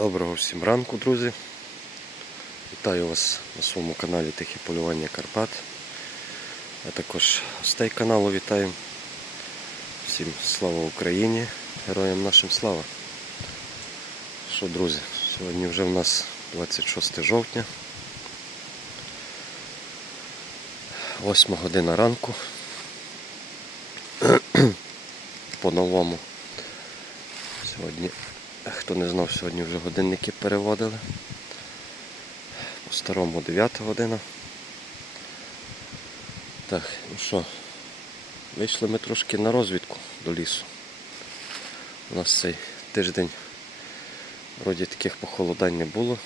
Доброго всім ранку, друзі. Вітаю вас на своєму каналі Тихе полювання Карпат. А також гостей каналу вітаю. Всім слава Україні, героям нашим слава. Що, друзі, сьогодні вже в нас 26 жовтня. 8 година ранку. По-новому. Сьогодні Хто не знав, сьогодні вже годинники переводили. По старому 9 година. Так, ну що, вийшли ми трошки на розвідку до лісу. У нас цей тиждень вроді таких похолодань не було.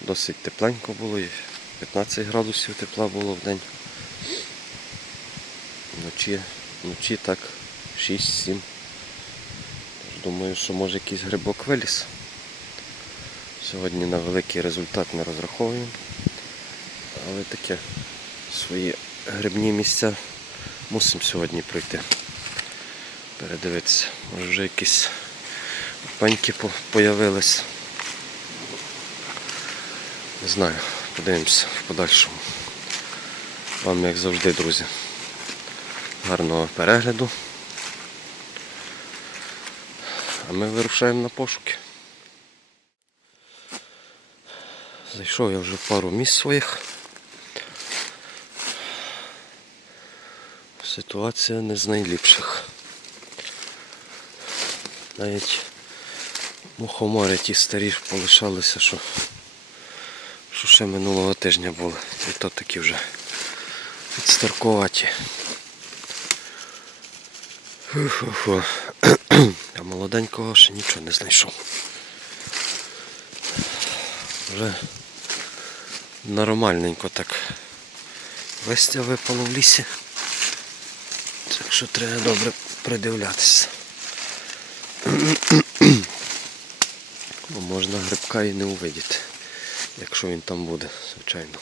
Досить тепленько було і 15 градусів тепла було в день. Вночі, вночі так 6-7. Думаю, що може якийсь грибок виліз. Сьогодні на великий результат не розраховуємо. Але таке свої грибні місця мусимо сьогодні пройти. Передивитися. Може вже якісь паньки по- появились. Не знаю, подивимося в подальшому. Вам як завжди, друзі. Гарного перегляду. А ми вирушаємо на пошуки. Зайшов я вже в пару місць своїх. Ситуація не з найліпших. Навіть мухомори ті старі полишалися, що, що ще минулого тижня були. І то такі вже підстаркуваті. Фу-фу-фу. А молоденького ще нічого не знайшов. Вже нормальненько так листя випало в лісі. Так що треба добре придивлятися. Бо можна грибка і не увидіти, якщо він там буде, звичайно.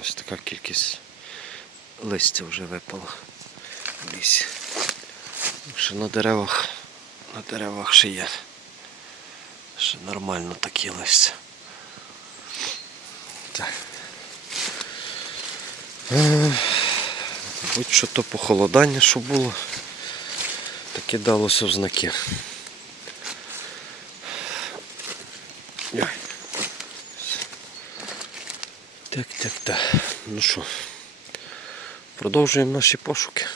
Ось така кількість листя вже випало в лісі. Ще на деревах, на деревах ще є. Ще нормально такі листя. Так. Е, Будь-що то похолодання, що було, таке далося в знаки. Так, так, так. Ну що, продовжуємо наші пошуки.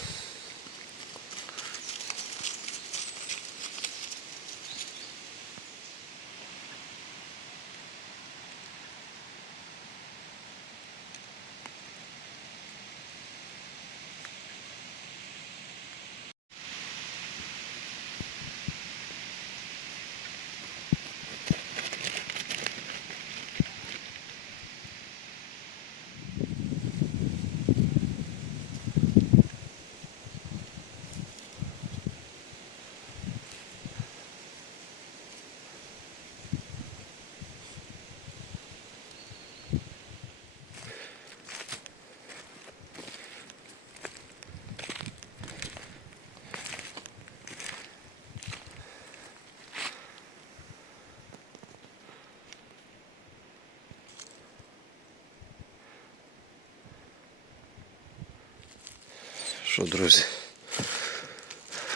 Що, друзі,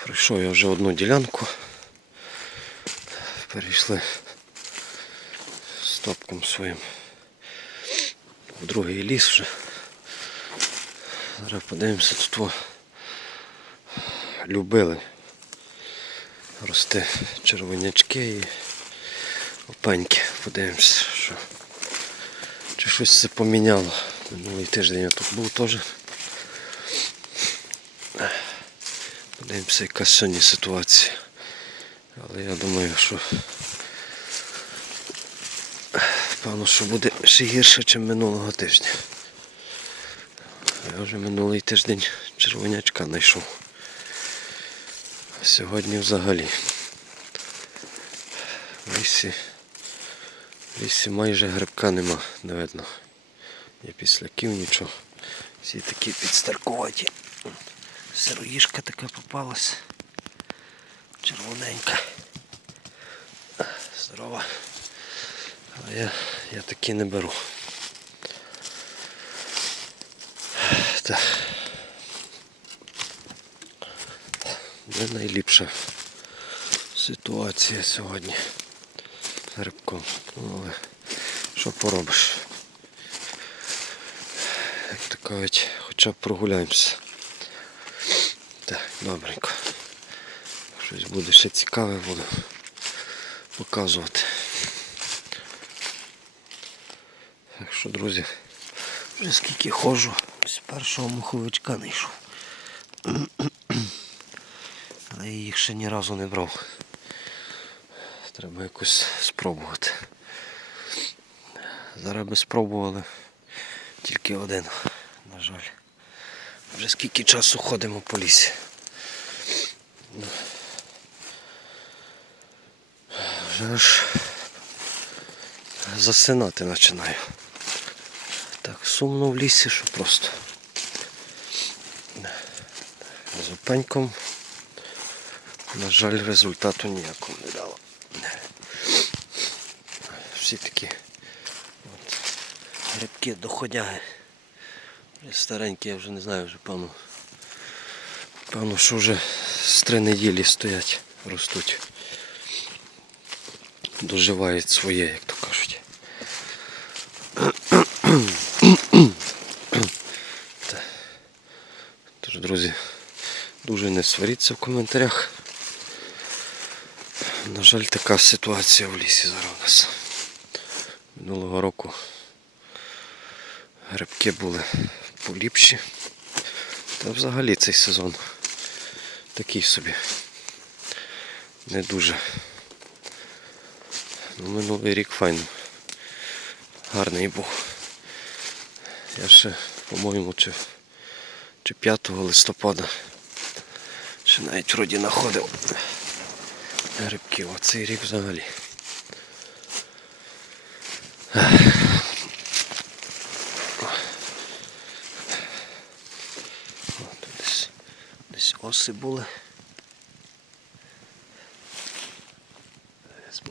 пройшов я вже одну ділянку. Перейшли стопком своїм в другий ліс вже. Зараз подивимося, тут любили рости червонячки і опеньки. Подивимося, що чи щось це поміняло. Минулий тиждень я тут був теж. Подивимося, яка сьогодні ситуація. Але я думаю, що певно, що буде ще гірше, ніж минулого тижня. Я вже минулий тиждень червонячка знайшов. Сьогодні взагалі. В лісі, в лісі майже грибка нема, не видно. Є післяків нічого. Всі такі підстаркуваті. Сироїшка така попалась. Червоненька. Здорова. А я, я такі не беру. Так. Не найліпша ситуація сьогодні з грибком. Ну, але що поробиш? Як то кажуть, хоча б прогуляємося. Добренько. Щось буде ще цікаве, буду показувати. Так що, друзі, вже скільки ходжу, ось першого муховичка не йшов. Але я їх ще ні разу не брав. Треба якось спробувати. Зараз би спробували тільки один, на жаль. Вже скільки часу ходимо по лісі. Вже аж засинати починаю. Так, сумно в лісі, що просто. Зупеньком, на жаль, результату ніякого не дало. Всі такі от, грибки доходяги. Старенькі, я вже не знаю, вже певно. Певно, що вже з три неділі стоять, ростуть. Доживають своє, як то кажуть. Тож, друзі, дуже не сваріться в коментарях. На жаль, така ситуація в лісі зараз у нас. Минулого року грибки були поліпші. Та взагалі цей сезон такий собі. Не дуже. Ну, минулий рік файно. Гарний був. Я ще, по-моєму, чи, чи 5 листопада ще навіть вроді знаходив грибків, а цей рік взагалі. О, тут десь, десь були.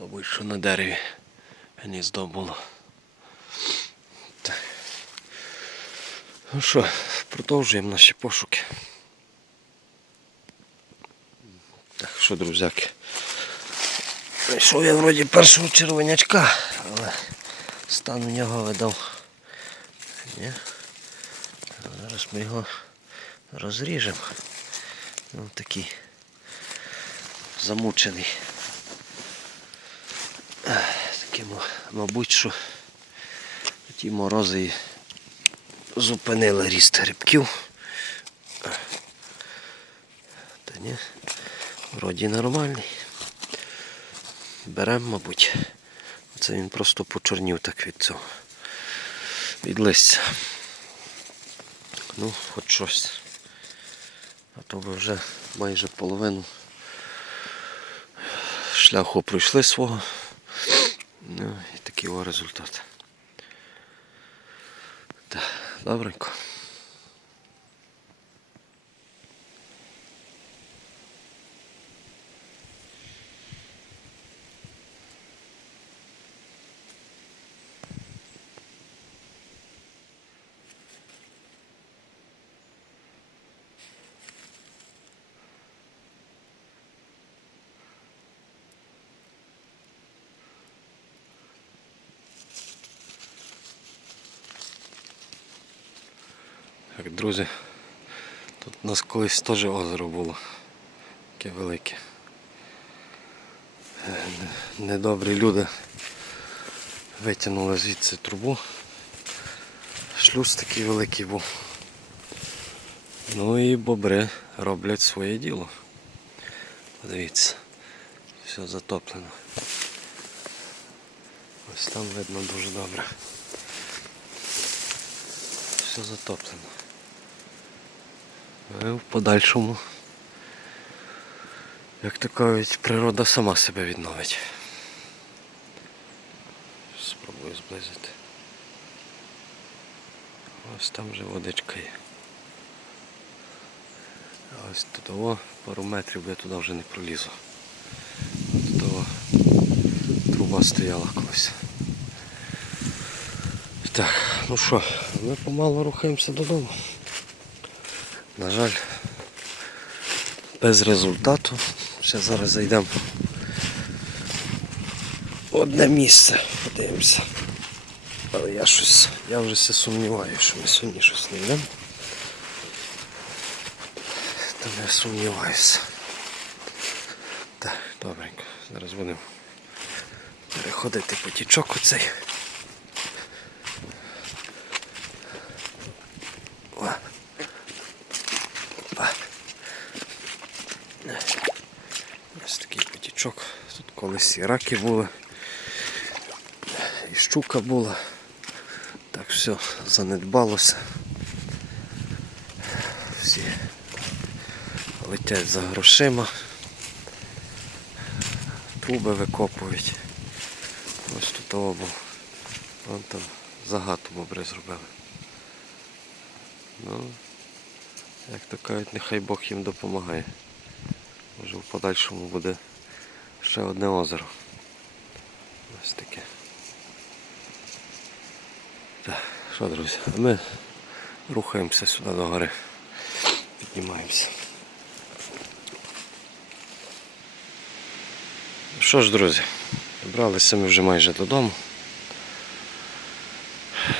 Мабуть, що на дереві гніздо було. Ну що, продовжуємо наші пошуки. Так, що, друзяки? Знайшов я вроді першого червонячка, але стан у нього видав. Ні. Зараз ми його розріжемо. Він такий замучений. Такий, мабуть, що ті морози зупинили ріст грибків. Та ні, вроді нормальний. Беремо, мабуть. Це він просто почорнів так від цього. Від листя. Ну, хоч щось. А то ви вже майже половину шляху пройшли свого. Ну і такий результат. Так, добренько. Так, друзі, тут у нас колись теж озеро було. Таке велике. Е, Недобрі люди витягнули звідси трубу. Шлюз такий великий був. Ну і бобри роблять своє діло. Подивіться, все затоплено. Ось там видно дуже добре. Все затоплено. А в подальшому, як то кажуть, природа сама себе відновить. Спробую зблизити. Ось там вже водичка є. Ось тут пару метрів, я туди вже не пролізу. Тут о, труба стояла колись. Так, ну що, ми помалу рухаємося додому. На жаль, без результату. Ще зараз зайдемо в одне місце, подивимося. Але я щось, я вже все сумніваюся, що ми сьогодні щось не йдемо. Та не сумніваюся. Так, добренько. Зараз будемо переходити потічок оцей. О. Опа. Ось такий. Тут колись і раки були. І щука була. Так все занедбалося. Всі летять за грошима. Труби викопують. Ось тут того. Вон там загату бобри зробили. Ну, як то кажуть, нехай Бог їм допомагає. Може в подальшому буде ще одне озеро. Ось таке. Так, що, друзі, ми рухаємося сюди до гори. Піднімаємося. Що ж, друзі, добралися ми вже майже додому.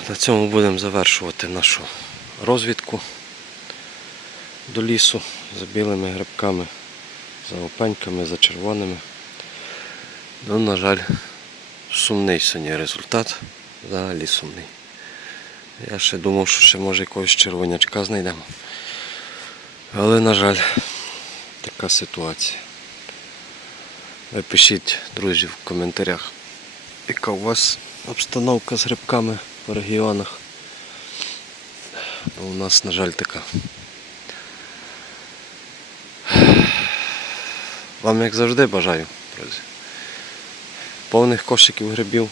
На цьому будемо завершувати нашу розвідку до лісу за білими грибками, за опеньками, за червоними. Ну, на жаль, сумний сьогодні результат. Взагалі сумний. Я ще думав, що ще може якогось червонячка знайдемо. Але, на жаль, така ситуація. Ви пишіть, друзі, в коментарях, яка у вас обстановка з грибками по регіонах. Ну, у нас, на жаль, така. Вам, як завжди, бажаю, друзі. Повних кошиків грибів.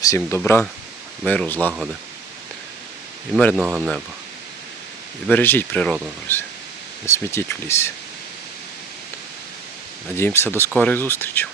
Всім добра, миру, злагоди і мирного неба. І бережіть природу, друзі. Не смітіть в лісі. Надіємося до скорих зустрічей.